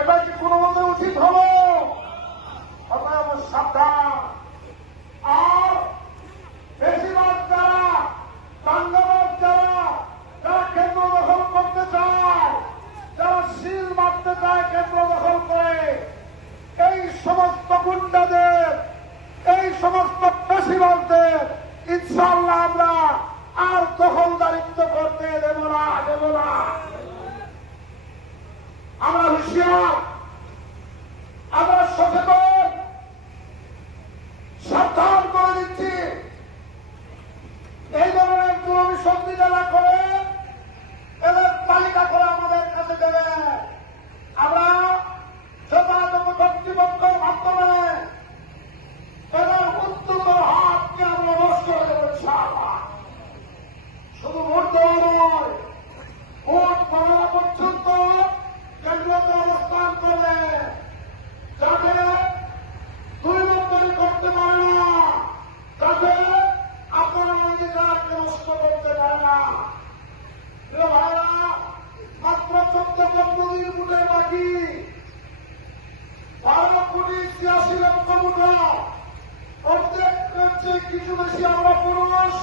এটা কি কোনো মতে উচিত হলো? অতএব সাবধান। আর বেশিরভাগ যারা দাঙ্গাবাজ, যারা কেন্দ্র দখল করতে চায়, যারা শিল মারতে চায় কেন্দ্র দখল করে, এই সমস্ত গুন্ডাদের, এই সমস্ত বেশিরভাগদের ইনশাআল্লাহ আমরা আর দখলদারিত্ব করতে দেব না। আমরা হুঁশিয়ার, আমরা সচেতন, সাবধান করে দিচ্ছি। এই ধরনের দুরভিসন্ধি যারা করে এদের তালিকা করে আমাদের কাছে দেবে। আমরা যথাযথ কর্তৃপক্ষের মাধ্যমে এদের উদ্যত হাতকে আমরা নষ্ট করে দেবো ইনশাআল্লাহ। শুধু ভোট দেওয়া নয়, ভোট গণনা পর্যন্ত কেন্দ্রতে অবস্থান করলে যাতে দুই নম্বরই করতে পারে না, যাতে আপনারা অধিকারকে নষ্ট করতে পারে না। প্রিয় ভাইরা, মাত্র 14-15 দিন ভোটের বাকি। 12,86,00,000 ভোট। অর্ধেকের চেয়ে কিছু বেশি আমরা পুরুষ,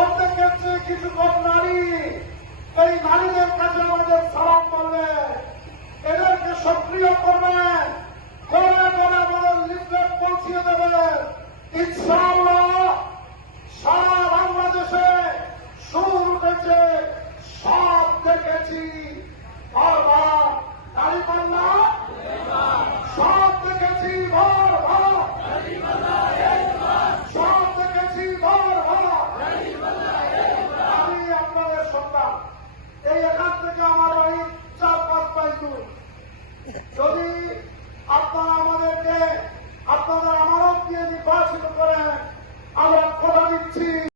অর্ধেকের চেয়ে কিছু কম নারী। এই নারীদের কাছে আমাদের সালাম করলে এদেরকে সক্রিয় করবেন, করে আমাদের লিফলেট পৌঁছিয়ে দেবেন। ইনশাআল্লাহ সারা বাংলাদেশে সুর উঠেছে, সব দেখেছি। বারবার দাঁড়িপাল্লা সব দেখেছি, সব দেখেছি। আমি আপনাদের সন্তান, এই এখান থেকে আমার বাড়ি 4-5 মাইল দূর। যদি